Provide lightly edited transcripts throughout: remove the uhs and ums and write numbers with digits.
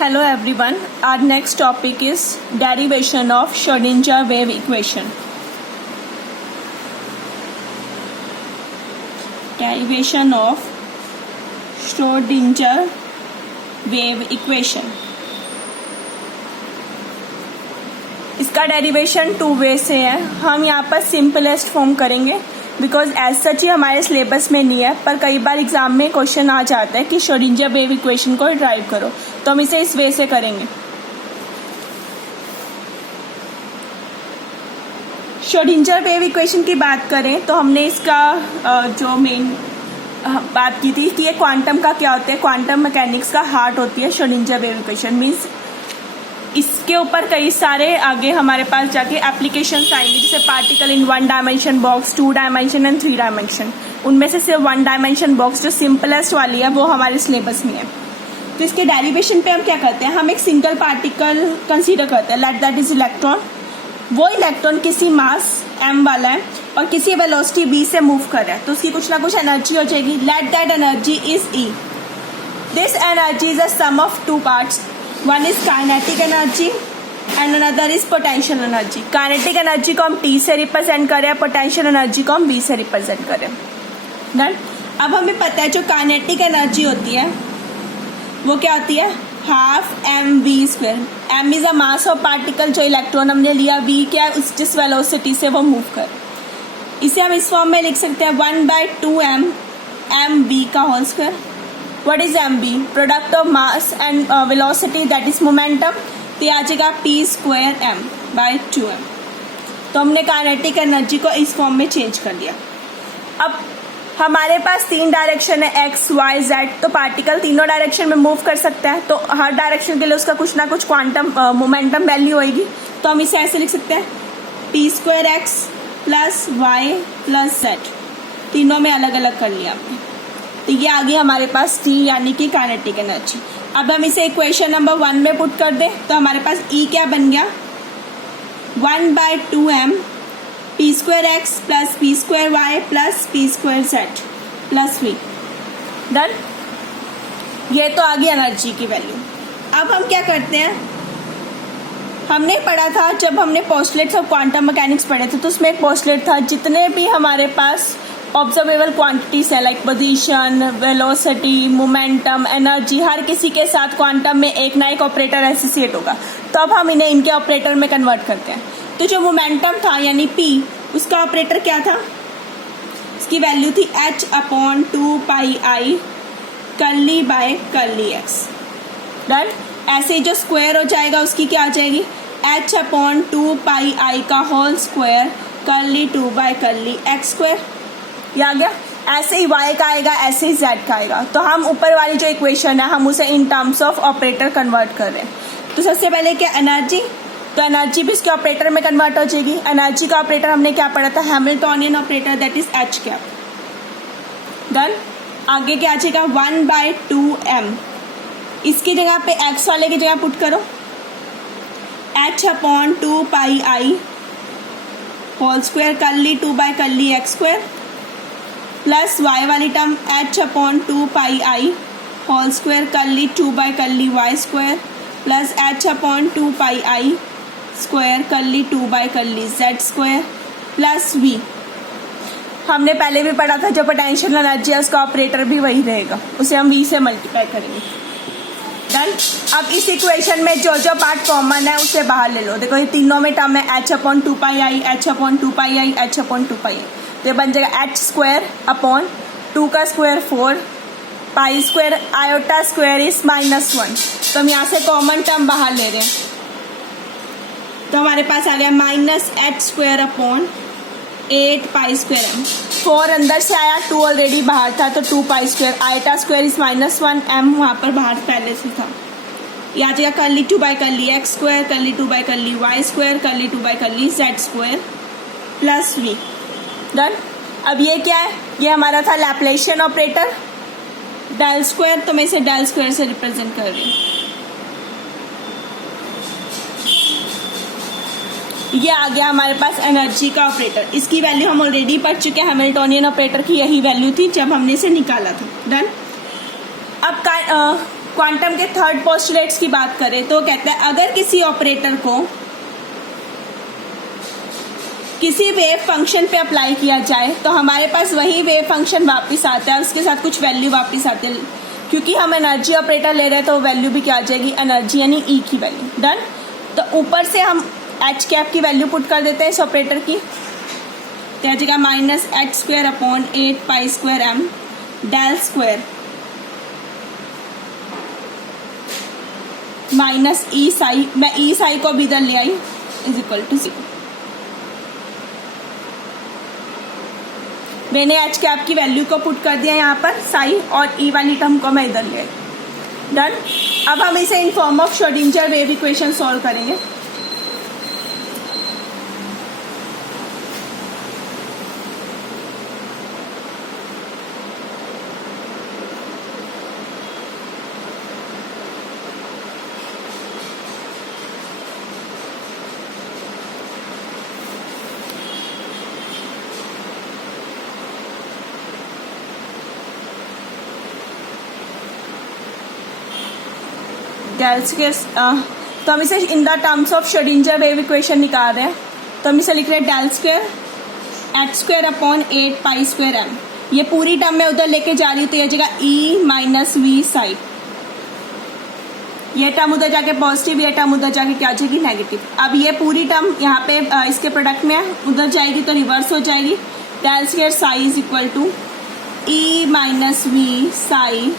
Hello everyone. Our next topic is derivation of Schrödinger wave equation. Derivation of Schrödinger wave equation. इसका derivation 2 वे से है. हम यहाँ पर सिंपलेस्ट फॉर्म करेंगे बिकॉज एज सच ही हमारे सिलेबस में नहीं है, पर कई बार एग्जाम में क्वेश्चन आ जाता है कि श्रोडिंगर वेव इक्वेशन को ड्राइव करो, तो हम इसे इस वे से करेंगे. श्रोडिंगर वेव इक्वेशन की बात करें तो हमने इसका जो मेन बात की थी कि ये क्वांटम का क्या होता है, क्वांटम मैकेनिक्स का हार्ट होती है श्रोडिंगर वेव इक्वेशन. मीन्स इसके ऊपर कई सारे आगे हमारे पास जाके एप्लीकेशंस आएंगे, जैसे particle in 1 dimension box, 2 dimension and 3 dimension. उनमें से सिर्फ 1 डायमेंशन बॉक्स जो सिंपलेस्ट वाली है वो हमारे सिलेबस में है. तो इसके डेरिवेशन पे हम क्या करते हैं, हम एक सिंगल पार्टिकल कंसीडर करते हैं, लेट दैट इज इलेक्ट्रॉन. वो इलेक्ट्रॉन किसी मास m वाला है और किसी वेलोसिटी v से मूव कर रहा है, तो उसकी कुछ ना कुछ एनर्जी हो जाएगी. Let that energy is E. This energy is a sum of 2 parts. One is kinetic energy and another is potential energy. Kinetic energy को हम T से रिप्रेजेंट करें, पोटेंशियल एनर्जी को हम V से रिप्रेजेंट करें. डन. अब हमें पता है जो काइनेटिक एनर्जी होती है वो क्या होती है, half mv². m is a mass of particle, जो इलेक्ट्रॉन हमने लिया, v क्या है, उस जिस वेलोसिटी से वो मूव कर. इसे हम इस फॉर्म में लिख सकते हैं 1/2m mv का whole square. What is mv? Product of mass and velocity, that is momentum. तो ये आ जाएगा p² m/2m. तो हमने काइनेटिक एनर्जी को इस फॉर्म में चेंज कर दिया. अब हमारे पास 3 डायरेक्शन है, x, y, z. तो पार्टिकल तीनों डायरेक्शन में मूव कर सकता है, तो हर डायरेक्शन के लिए उसका कुछ ना कुछ क्वांटम मोमेंटम वैल्यू होगी. तो हम इसे ऐसे लिख सकते हैं p² x + y + z. तीनों में अलग अलग कर लिया हमने. तो ये आ गई हमारे पास T यानी कि काइनेटिक एनर्जी. अब हम इसे इक्वेशन नंबर 1 में पुट कर दें तो हमारे पास E क्या बन गया, 1/2m p² x + p² y + p² z + v. Done. ये तो आ गई एनर्जी की वैल्यू. अब हम क्या करते हैं, हमने पढ़ा था जब हमने पोस्टुलेट्स ऑफ क्वांटम मैकेनिक्स पढ़े थे, तो उसमें एक पोस्टुलेट था जितने भी हमारे पास ऑब्जर्वेबल क्वांटिटीज है, like position, velocity, momentum, energy, हर किसी के साथ क्वांटम में एक ना एक ऑपरेटर एसोसिएट होगा. तो अब हम इन्हें इनके ऑपरेटर में कन्वर्ट करते हैं. तो जो मोमेंटम था यानी p, उसका ऑपरेटर क्या था, उसकी वैल्यू थी h/2πi (कर्ली/कर्ली x). डन. ऐसे ही जो स्क्वायर हो जाएगा उसकी क्या आ जाएगी, h/2πi का होल स्क्वायर (कर्ली/कर्ली x²). ये आ गया. ऐसे ही y का आएगा, ऐसे ही z का आएगा. तो हम ऊपर वाली जो इक्वेशन है हम उसे इन टर्म्स ऑफ ऑपरेटर कन्वर्ट कर रहे हैं. तो सबसे पहले क्या, एनर्जी. तो एनर्जी भी इसके ऑपरेटर में कन्वर्ट हो जाएगी. एनर्जी का ऑपरेटर हमने क्या पढ़ा था, Hamiltonian operator, that is h². Done. आगे क्या आ जाएगा 1/2m. इसकी जगह पे x वाले की जगह पुट करो, h/2πi होल स्क्वायर (2/कर्ली x²) प्लस y वाली टर्म h/2πi होल स्क्वायर (2/कर्ली y² प्लस h/2πi स्क्वायर (2/कर्ली z² प्लस v. हमने पहले भी पढ़ा था जो पोटेंशियल एनर्जी है उसका ऑपरेटर भी वही रहेगा, उसे हम v से मल्टीप्लाई करेंगे. डन. अब इस इक्वेशन में जो जो पार्ट कॉमन है उसे बाहर ले लो. देखो ये तीनों में टर्म है h/2πi, h/2πi, h/2πi. तो ये बन जाएगा h² 2 square 4 π² iota square is -1. तो हम यहाँ से कॉमन टर्म बाहर ले रहे हैं, तो हमारे पास आ गया -h² 8 π²m. 4 अंदर से आया, 2 ऑलरेडी बाहर था, तो 2 π². आयोटा स्क्वायर इज -1, m वहाँ पर बाहर पहले से था. ये आ जाएगा (2/कर्ली x², (2/कर्ली y², (2/कर्ली z² plus v. Done. अब ये क्या है, ये हमारा था लैप्लेशियन ऑपरेटर डेल स्क्वायर, तो मैं इसे डेल स्क्वायर से रिप्रेजेंट कर रही हूँ. ये आ गया हमारे पास एनर्जी का ऑपरेटर. इसकी वैल्यू हम ऑलरेडी पढ़ चुके हैं, हैमिल्टोनियन ऑपरेटर की यही वैल्यू थी जब हमने इसे निकाला था. डन. अब क्वांटम के थर्ड पोस्टुलेट्स की बात करें तो कहते हैं अगर किसी ऑपरेटर को किसी वेव फंक्शन पे अप्लाई किया जाए तो हमारे पास वही वेव फंक्शन वापस आता है, उसके साथ कुछ वैल्यू वापस आते हैं। क्योंकि हम एनर्जी ऑपरेटर ले रहे हैं तो वैल्यू भी क्या आ जाएगी, एनर्जी यानी ई की वैल्यू। डन। तो ऊपर से हम एच कैप की वैल्यू पुट कर देते हैं इस ऑपरेटर की, तो आ जाएगा -h²/8π²m डेल स्क्वायर माइनस ई साई, मैं ई साई को भी इधर ले आई, इज इक्वल टू 0। मैंने एच कैप की वैल्यू को पुट कर दिया यहाँ पर साई, और ई वाली टर्म को मैं इधर ले आई। डन। अब हम इसे in form of Schrödinger wave equation solve करेंगे। तो हम इसे in the terms of Schrödinger wave equation निकाल रहे हैं, तो हम इसे लिख रहे हैं डेल स्क्वायर h²/8π²m। ये पूरी टर्म में उधर लेके जा रही हूँ तो ये जगह e माइनस वी साई, ये टर्म उधर जाके पॉजिटिव, ये टर्म उधर जाके क्या जाएगी, नेगेटिव। अब ये पूरी टर्म यहाँ पे इसके प्रोडक्ट में उधर जाएगी तो रिवर्स हो जाएगी। Del square psi is equal to e minus V psi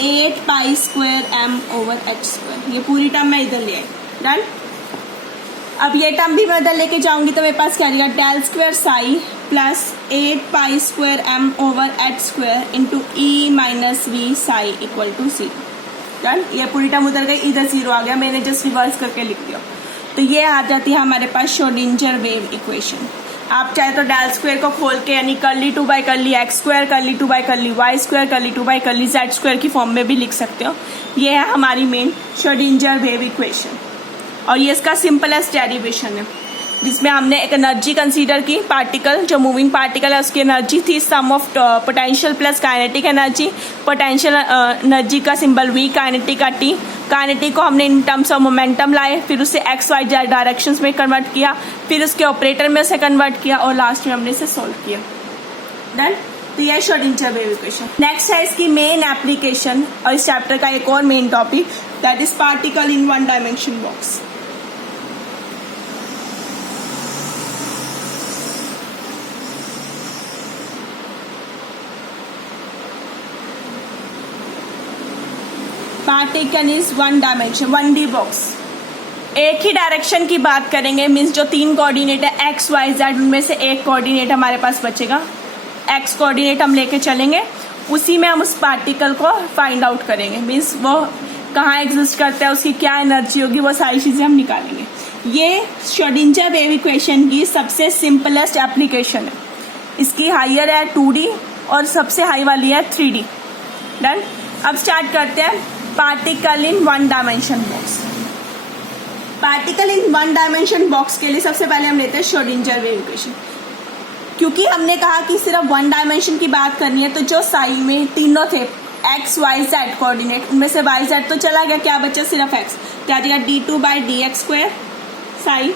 8π²m/h²। ये पूरी टर्म मैं इधर ले आई। डन। अब ये टर्म भी मैं इधर लेके जाऊंगी तो मेरे पास क्या आएगा, del square psi plus 8π²m/h² into E minus V psi equal to 0। Done. ये पूरी टर्म उधर गई, इधर 0 आ गया, मैंने जस्ट रिवर्स करके लिख दिया। तो ये आ जाती है हमारे पास श्रोडिंजर वेव इक्वेशन। आप चाहे तो डेल स्क्वायर को खोल के यानी कर्ली 2/कर्ली x² कर्ली 2/कर्ली y² कर्ली 2/कर्ली z² की फॉर्म में भी लिख सकते हो। ये है हमारी मेन श्रोडिंजर वेव इक्वेशन, और ये इसका सिंपलेस्ट डेरिवेशन है जिसमें हमने एक एनर्जी कंसीडर की, पार्टिकल जो मूविंग पार्टिकल है उसकी एनर्जी थी sum of potential plus kinetic energy. Potential energy का सिंबल v, काइनेटिक का t। काइनेटिक को हमने इन टर्म्स ऑफ मोमेंटम लाए, फिर उसे एक्स वाई जेड डायरेक्शंस में कन्वर्ट किया, फिर उसके ऑपरेटर में उसे कन्वर्ट किया, और लास्ट में हमने इसे सोल्व किया। डन। तो यह श्रोडिंजर वेव इक्वेशन। नेक्स्ट है इसकी मेन एप्लीकेशन और इस चैप्टर का एक और main topic, that is particle in one dimension box. Particle is one dimension 1D box. एक ही डायरेक्शन की बात करेंगे, मीन्स जो 3 कोऑर्डिनेट है एक्स वाई जेड, उनमें से एक कोऑर्डिनेट हमारे पास बचेगा। एक्स कोऑर्डिनेट हम लेके चलेंगे, उसी में हम उस पार्टिकल को फाइंड आउट करेंगे, मीन्स वो कहाँ एग्जिस्ट करता है, उसकी क्या एनर्जी होगी, वो सारी चीजें हम निकालेंगे। ये श्रोडिंजर वेव इक्वेशन की सबसे सिंपलेस्ट एप्लीकेशन है। इसकी हायर है 2D और सबसे हाई वाली है 3D। डन। अब स्टार्ट करते हैं particle in one dimension box. Particle in one dimension box के लिए सबसे पहले हम लेते हैं श्रोडिंजर वेव इक्वेशन। क्योंकि हमने कहा कि सिर्फ वन डायमेंशन की बात करनी है, तो जो साई में तीनों थे एक्स वाई जेड कोऑर्डिनेट, उनमें से वाई जेड तो चला गया, क्या बचा सिर्फ एक्स। क्या आ जाएगा d2/dx² psi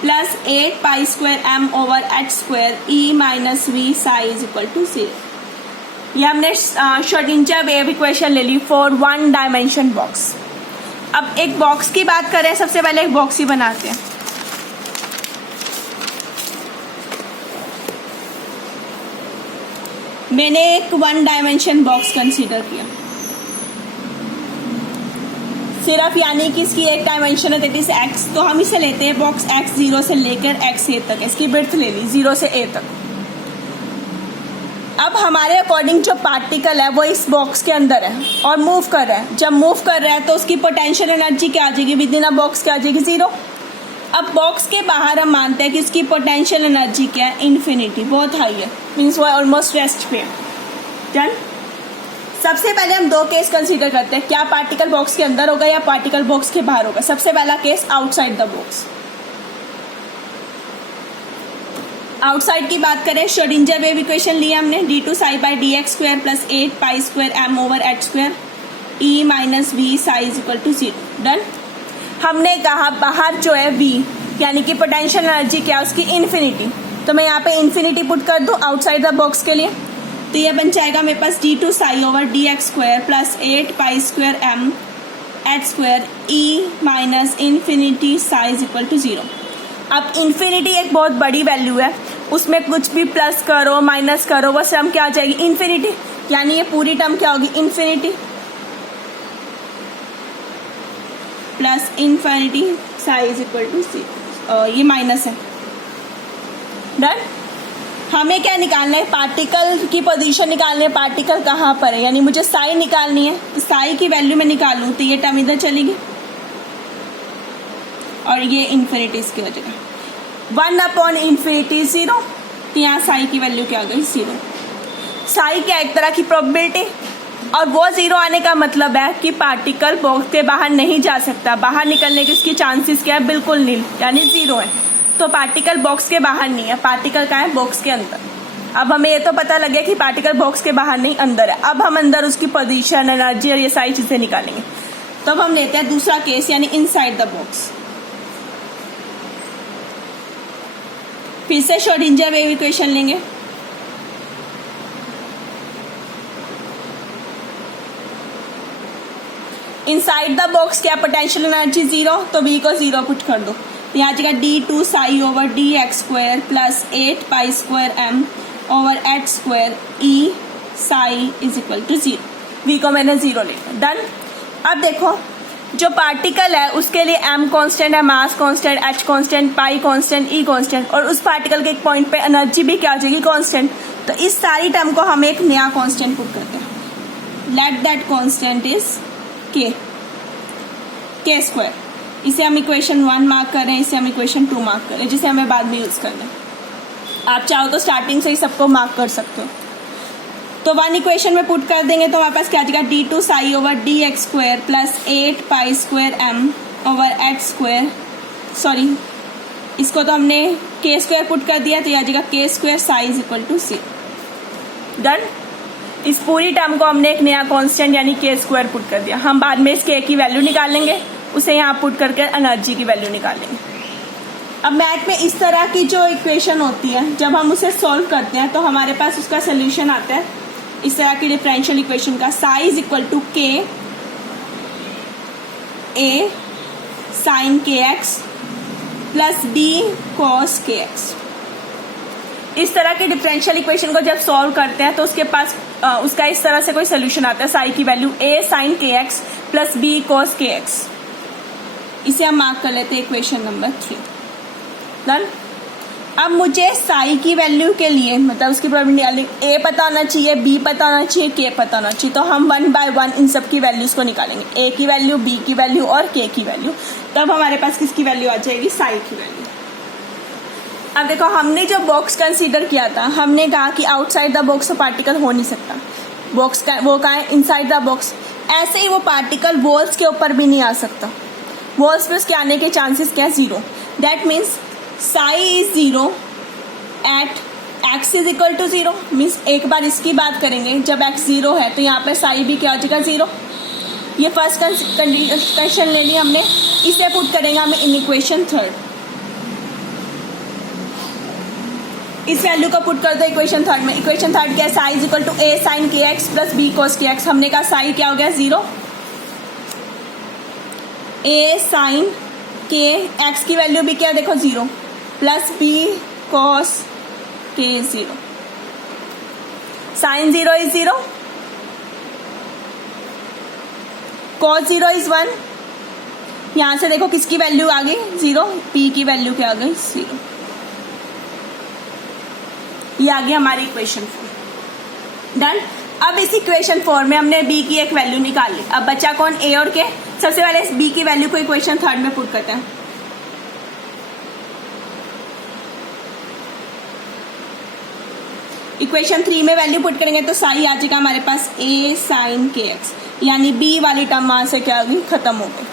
plus 8π²m/h² e minus V psi is equal to 0। ये हमने श्रोडिंजर वेव इक्वेशन ले ली फॉर वन डायमेंशन बॉक्स। अब एक बॉक्स की बात करें, सबसे पहले एक बॉक्स ही बनाते हैं। मैंने एक वन डायमेंशन बॉक्स कंसीडर किया, सिर्फ यानी कि इसकी एक डायमेंशन है दैट इज एक्स, तो हम इसे लेते हैं बॉक्स एक्स 0 से लेकर एक्स ए तक, इसकी विड्थ ले ली 0 से a तक। अब हमारे अकॉर्डिंग जो पार्टिकल है वो इस बॉक्स के अंदर है और मूव कर रहा है। जब मूव कर रहा है तो उसकी पोटेंशियल एनर्जी क्या आ जाएगी, विद इन अ बॉक्स क्या आ जाएगी, 0। अब बॉक्स के बाहर हम मानते हैं कि इसकी पोटेंशियल एनर्जी क्या है, इन्फिनिटी, बहुत हाई है, मीन्स वो ऑलमोस्ट रेस्ट पे है। डन। सबसे पहले हम 2 केस कंसीडर करते हैं, क्या पार्टिकल बॉक्स के अंदर होगा या पार्टिकल बॉक्स के बाहर होगा। सबसे पहला case outside the box. Outside की बात करें, श्रोडिंजर वेव इक्वेशन लिया हमने d2 psi by dx² plus 8π²m/h²। E minus V psi is equal to 0। Done. हमने कहा बाहर जो है वी यानी कि पोटेंशियल एनर्जी क्या है उसकी इन्फिनिटी, तो मैं यहाँ पे इन्फिनिटी पुट कर दूँ आउटसाइड द बॉक्स के लिए, तो ये बन जाएगा मेरे पास d2 psi over D X square plus 8 pi square M H square E minus infinity psi is equal to 0। अब इन्फिनिटी एक बहुत बड़ी वैल्यू है, उसमें कुछ भी प्लस करो माइनस करो वो टर्म क्या आ जाएगी इन्फिनिटी, यानी ये पूरी टर्म क्या होगी infinity plus infinity psi is equal to 0, ये माइनस है। डन। हमें क्या निकालना है, पार्टिकल की पोजीशन निकालनी है, पार्टिकल कहाँ पर है, यानी मुझे साई निकालनी है, तो साई की वैल्यू में निकालूं तो ये टर्म इधर चलेगी और ये इन्फिनिटी इसकी हो जाएगा 1/इन्फिनिटी 0, तो यहाँ साई की वैल्यू क्या हो गई 0। साई क्या एक तरह की प्रोबेबिलिटी, और वो 0 आने का मतलब है कि पार्टिकल बॉक्स के बाहर नहीं जा सकता, बाहर निकलने की इसकी चांसेस क्या है बिल्कुल नील यानी 0 है, तो पार्टिकल बॉक्स के बाहर नहीं है, पार्टिकल कहाँ है बॉक्स के अंदर। अब हमें ये तो पता लग गया कि पार्टिकल बॉक्स के बाहर नहीं अंदर है, अब हम अंदर उसकी पोजीशन एनर्जी और ये सारी चीजें निकालेंगे। तो अब हम लेते हैं दूसरा केस यानी इनसाइड द बॉक्स। फिर से श्रोडिंगर वेव इक्वेशन लेंगे। इनसाइड द बॉक्स क्या पोटेंशियल एनर्जी 0, तो v को 0 पुट कर दो, तो यहाँ जाएगा d2 psi over D X square plus 8 pi square M over H square E psi is equal to 0। v को मैंने 0 लिखा। डन। अब देखो जो पार्टिकल है उसके लिए m कांस्टेंट है, मास कांस्टेंट, h कांस्टेंट, पाई कांस्टेंट, e कांस्टेंट, और उस पार्टिकल के एक पॉइंट पे एनर्जी भी क्या हो जाएगी कांस्टेंट, तो इस सारी टर्म को हम एक नया कांस्टेंट पुट करते हैं। Let that constant is k square. इसे हम इक्वेशन 1 मार्क कर रहे हैं, इसे हम इक्वेशन 2 मार्क कर रहे हैं, जिसे हमें बाद में यूज करना है। आप चाहो तो स्टार्टिंग से ही सबको मार्क कर सकते हो। तो 1 इक्वेशन में पुट कर देंगे तो हमारे पास क्या आ जाएगा d2 psi over D X square plus 8 pi square M over H square, sorry इसको तो हमने k स्क्वायर पुट कर दिया, तो यह आ जाएगा k square psi is equal to 0। Done. इस पूरी टर्म को हमने एक नया कांस्टेंट यानी k स्क्वायर पुट कर दिया। हम बाद में इस k की वैल्यू निकालेंगे, उसे यहाँ पुट करके एनर्जी की वैल्यू निकालेंगे। अब मैथ में इस तरह की जो इक्वेशन होती है जब हम उसे सॉल्व करते हैं तो हमारे पास उसका सोल्यूशन आता है इस तरह की डिफरेंशियल इक्वेशन का, psi is equal to k a sine K X plus b cos K X. इस तरह की डिफरेंशियल इक्वेशन को जब सॉल्व करते हैं तो उसके पास उसका इस तरह से कोई सोल्यूशन आता है, साई की value a sine K X plus b cos K x. इसे हम मार्क कर लेते हैं इक्वेशन नंबर 3। डन। अब मुझे साई की वैल्यू के लिए मतलब उसकी प्रोबेबिलिटी a पता होना चाहिए, b पता होना चाहिए, k पता होना चाहिए, तो हम 1 बाय 1 इन सब की वैल्यूज को निकालेंगे, a की वैल्यू, b की वैल्यू और k की वैल्यू। तब हमारे पास किसकी वैल्यू आ जाएगी साई की वैल्यू। अब देखो हमने जो बॉक्स कंसीडर किया था, हमने कहा कि आउटसाइड द बॉक्स तो पार्टिकल हो नहीं सकता, बॉक्स का वो कहाँ है इनसाइड द बॉक्स। ऐसे ही वो पार्टिकल वॉल्स के ऊपर भी नहीं आ सकता, वॉल्स पे उसके आने के चांसेस क्या है 0। That means psi is 0 at X is equal to 0। Means एक बार इसकी बात करेंगे, जब x 0 है तो यहाँ पे साई भी क्या हो जाएगा 0। ये फर्स्ट कंडीशन ले ली हमने, इसे पुट करेंगे हमें इन इक्वेशन 3। इस वैल्यू को पुट कर दो इक्वेशन 3 में। इक्वेशन 3 क्या है, psi is equal to a sine K X plus b cos K X. हमने कहा साई क्या हो गया 0, a साइन के एक्स की वैल्यू भी क्या देखो 0 plus b cos K 0। Sine 0 is 0, cos 0 is 1। यहां से देखो किसकी वैल्यू आ गई 0, p की वैल्यू क्या आ गई 0। ये आ गई हमारी इक्वेशन 4। डन। अब इस इक्वेशन 4 में हमने b की एक वैल्यू निकाल ली। अब बचा कौन a और k। सबसे पहले इस b की वैल्यू को इक्वेशन 3 में पुट करते हैं। इक्वेशन 3 में वैल्यू पुट करेंगे तो साई आ जाएगा हमारे पास a साइन के एक्स, यानी b वाली टर्म वहां से क्या होगी खत्म हो गई।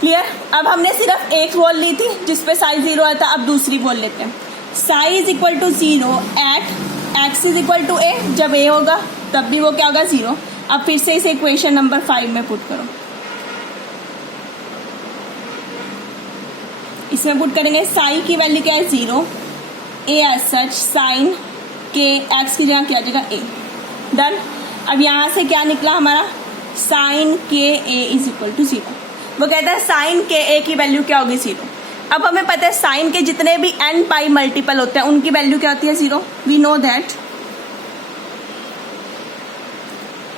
क्लियर। अब हमने सिर्फ एक वॉल ली थी जिसपे साई 0 आया था, अब दूसरी वॉल लेते हैं। Psi is equal to 0 at X is equal to a। जब a होगा तब भी वो क्या होगा 0। अब फिर से इसे इक्वेशन नंबर 5 में पुट करो। इसमें पुट करेंगे साई की वैल्यू क्या है 0, ए as such sign K X की जगह क्या आ जाएगा ए। डन। अब यहाँ से क्या निकला हमारा साइन के ए इज इक्वल टू 0। वो कहता है साइन के ए की वैल्यू क्या होगी 0। अब हमें पता है साइन के जितने भी n पाई मल्टीपल होते हैं उनकी वैल्यू क्या होती है 0। We know that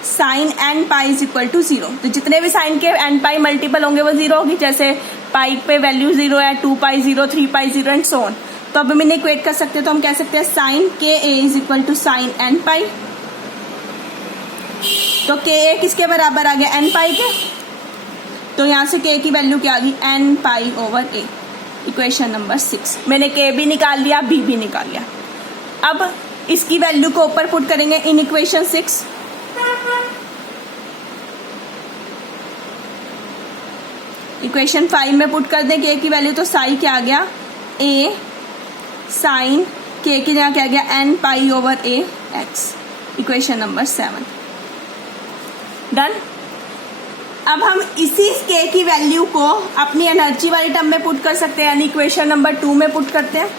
sine n pi is equal to 0। तो जितने भी साइन के n पाई मल्टीपल होंगे वो 0 होगी। जैसे पाई पे वैल्यू 0 है, 2 पाई 0, 3 पाई 0 एंड सो ऑन। तो अब हम इन्हें इक्वेट कर सकते हैं। तो हम कह सकते हैं साइन के A is equal to sine n pi. तो के ए किसके बराबर आ गया n पाई के। तो यहाँ से के की वैल्यू क्या आ गई n pi over a। Equation number 6 मैंने के भी निकाल लिया, बी भी निकाल लिया। अब इसकी वैल्यू को ऊपर पुट करेंगे इन इक्वेशन 6। इक्वेशन 5 में पुट कर दें के की वैल्यू। तो साई क्या आ गया a साइन के की जगह क्या आ गया n pi over a x। Equation number 7। Done. अब हम इसी के की वैल्यू को अपनी एनर्जी वाली टर्म में पुट कर सकते हैं, यानी इक्वेशन नंबर 2 में पुट करते हैं।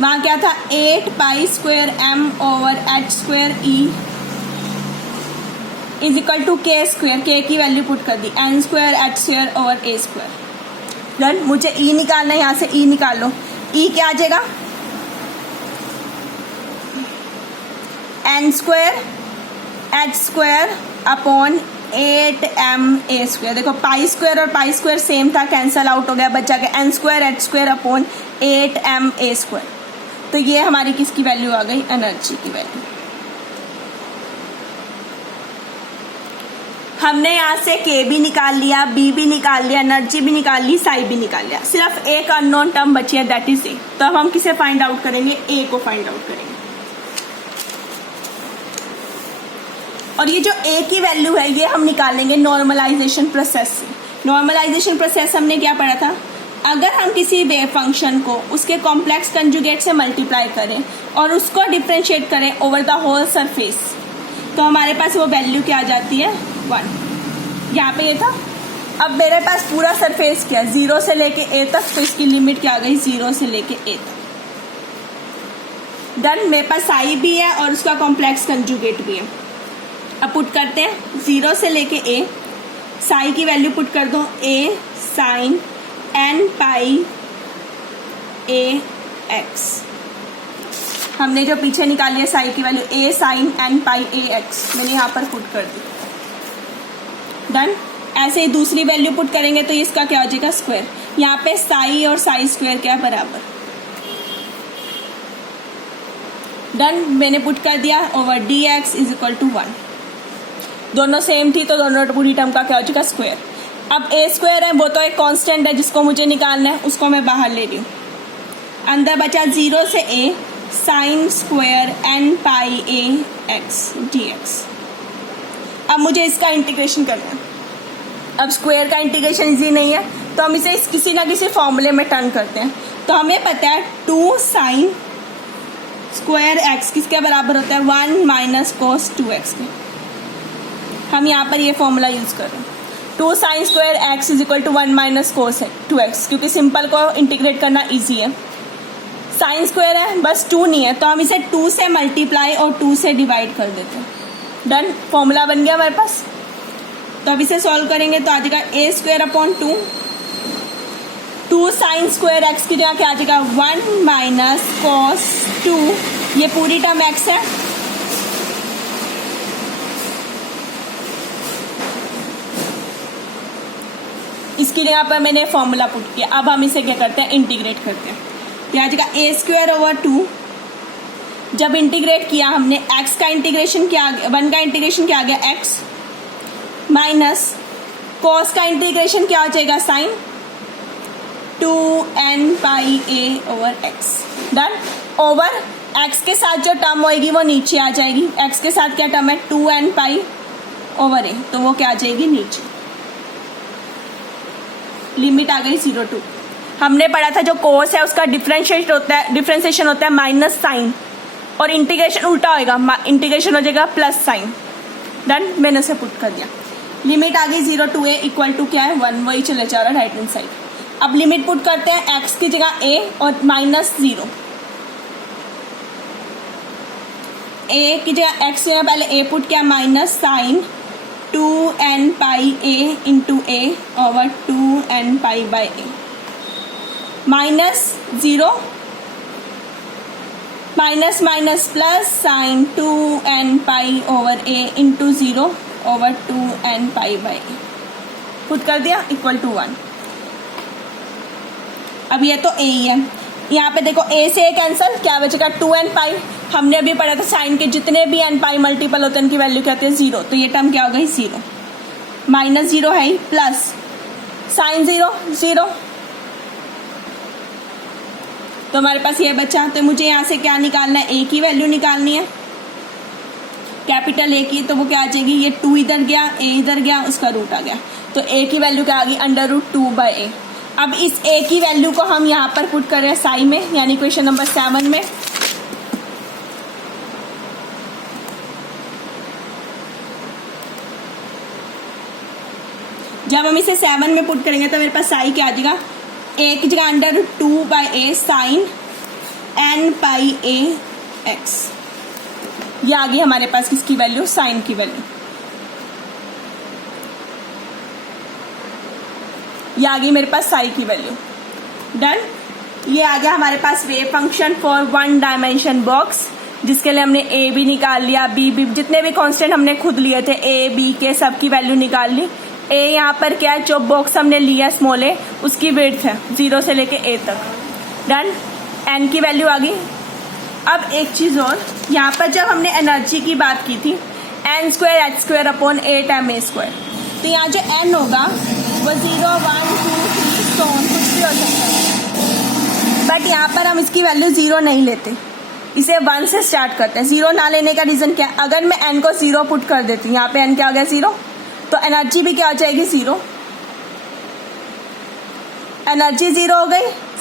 वहां क्या था 8 pi square m over h square e is equal to K square. K की वैल्यू पुट कर दी n square h square over a square. Done. मुझे e निकालना है, यहां से e निकाल लो। e क्या आ जाएगा n square h square upon 8m a square. देखो पाई स्क्वायर और पाई स्क्वायर सेम था, कैंसल आउट हो गया, बचा गया n square h square upon 8m a square. तो ये हमारी किसकी वैल्यू आ गई एनर्जी की वैल्यू। हमने यहाँ से के भी निकाल लिया, बी भी निकाल लिया, एनर्जी भी निकाल ली, साई भी निकाल लिया। सिर्फ एक अननोन टर्म बची है दैट इज ए। तो अब हम किसे फाइंड आउट करेंगे ए को फाइंड आउट करेंगे। और ये जो ए की वैल्यू है ये हम निकालेंगे नॉर्मलाइजेशन प्रोसेस से। नॉर्मलाइजेशन प्रोसेस हमने क्या पढ़ा था, अगर हम किसी वेव फंक्शन को उसके कॉम्प्लेक्स कंजुगेट से मल्टीप्लाई करें और उसको डिफरेंशिएट करें ओवर द होल सरफेस तो हमारे पास वो वैल्यू क्या आ जाती है 1। यहाँ पे ये था। अब मेरे पास पूरा सरफेस क्या है 0 से लेके a तक, तो इसकी लिमिट क्या आ गई 0 से लेके a तक। डन। मेरे पास आई भी है और उसका कॉम्प्लेक्स कंजुगेट भी है। अब पुट करते हैं 0 से लेके a। साई की वैल्यू पुट कर दो a sine n pi a x। हमने जो पीछे निकाली है साई की value a sine n pi a x मैंने यहाँ पर पुट कर दी। डन। ऐसे ही दूसरी वैल्यू पुट करेंगे तो इसका क्या हो जाएगा स्क्वायर। यहाँ पे साई और साई स्क्वायर क्या बराबर। डन। मैंने पुट कर दिया over dx is equal to 1। दोनों सेम थी तो दोनों पूरी टर्म का क्या हो जाएगा स्क्वायर। अब a स्क्वायर है वो तो एक कांस्टेंट है जिसको मुझे निकालना है, उसको मैं बाहर ले रही हूँ। अंदर बचा 0 से a sine square n pi a x dx। अब मुझे इसका इंटीग्रेशन करना है। अब स्क्वायर का इंटीग्रेशन इजी नहीं है तो हम इसे किसी ना किसी फॉर्मूले में टर्न करते हैं। तो हमें पता है 2 साइन स्क्वायर x किसके बराबर होता है 1 माइनस कोस 2x के। हम यहाँ पर ये फॉर्मूला यूज कर रहे हैं 2 sine square x is equal to 1 minus cos 2x, क्योंकि सिंपल को इंटीग्रेट करना इजी है। साइन स्क्वायर है बस 2 नहीं है तो हम इसे 2 से मल्टीप्लाई और 2 से डिवाइड कर देते हैं। डन। फॉर्मूला बन गया हमारे पास। तो अब इसे सॉल्व करेंगे तो आ जाएगा a square upon 2 sine square x की जगह क्या आ जाएगा 1 माइनस कॉस 2। ये पूरी टर्म x है। इसकी जगह पर मैंने फॉर्मूला पुट किया। अब हम इसे क्या करते हैं इंटीग्रेट करते हैं। यहाँ आ जाएगा a स्क्वायर ओवर 2। जब इंटीग्रेट किया हमने x का इंटीग्रेशन क्या आ गया 1 का इंटीग्रेशन क्या आ गया x माइनस cos का इंटीग्रेशन क्या हो जाएगा sine 2n pi a over x। Done. Over x के साथ जो टर्म होएगी वो नीचे आ जाएगी। x के साथ क्या टर्म है 2n पाई ओवर a, तो वो क्या आ जाएगी नीचे। लिमिट आ गई 0 to। हमने पढ़ा था जो कोस है उसका डिफरेंशिएशन होता है माइनस साइन, और इंटीग्रेशन उल्टा होएगा, इंटीग्रेशन हो जाएगा प्लस साइन। डन, मैंने उसे पुट कर दिया। लिमिट आ गई 0 to a इक्वल टू क्या है 1, वही चले जा रहा है राइट हैंड साइड। अब लिमिट पुट करते हैं x की जगह a और -0, a की जगह x में पहले a पुट किया minus sine 2n pi a into a over 2n pi by a, -0 minus minus plus sine 2n pi over a into 0 over 2n pi by a, put कर दिया equal to 1। अब ये तो a ही है, यहाँ पे देखो a से a कैंसल, क्या बचेगा 2n पाई। हमने अभी पढ़ा था साइन के जितने भी n पाई मल्टीपल होते हैं उनकी वैल्यू क्या होती है 0, तो ये टर्म क्या हो गई 0, -0 है ही प्लस साइन 0 0, तो हमारे पास ये बचा। तो मुझे यहाँ से क्या निकालना है, a की वैल्यू निकालनी है, कैपिटल A की, तो वो क्या आ जाएगी, ये 2 इधर गया, a इधर गया, उसका रूट आ गया, तो a की वैल्यू क्या आ गई √2/a। अब इस a की वैल्यू को हम यहाँ पर पुट कर रहे हैं साई में, यानी क्वेश्चन नंबर 7 में। जब हम इसे 7 में पुट करेंगे तो मेरे पास साई क्या आ जाएगा, a की जगह √2/a sine n pi a x, ये आ गई हमारे पास किसकी वैल्यू, साइन की वैल्यू। ये आ गई मेरे पास साई की वैल्यू। डन, ये आ गया हमारे पास wave function for 1 dimension box, जिसके लिए हमने a भी निकाल लिया, b भी, जितने भी कांस्टेंट हमने खुद लिए थे a b के सब की वैल्यू निकाल ली। a यहाँ पर क्या है, जो बॉक्स हमने लिया स्मॉल a उसकी विड्थ है 0 से लेके a तक। डन, n की वैल्यू आ गई। अब एक चीज और, यहाँ पर जब हमने एनर्जी की बात की थी n² h² अपॉन 8ma², तो यहाँ जो n होगा वो 0 1 2 3 so on कुछ भी हो सकता है, बट यहाँ पर हम इसकी वैल्यू 0 नहीं लेते, इसे 1 से स्टार्ट करते हैं। 0 ना लेने का रीजन क्या है, अगर मैं n को 0 पुट कर देती हूँ, यहाँ पे n क्या हो गया 0, तो एनर्जी भी क्या हो जाएगी 0, एनर्जी 0 हो गई।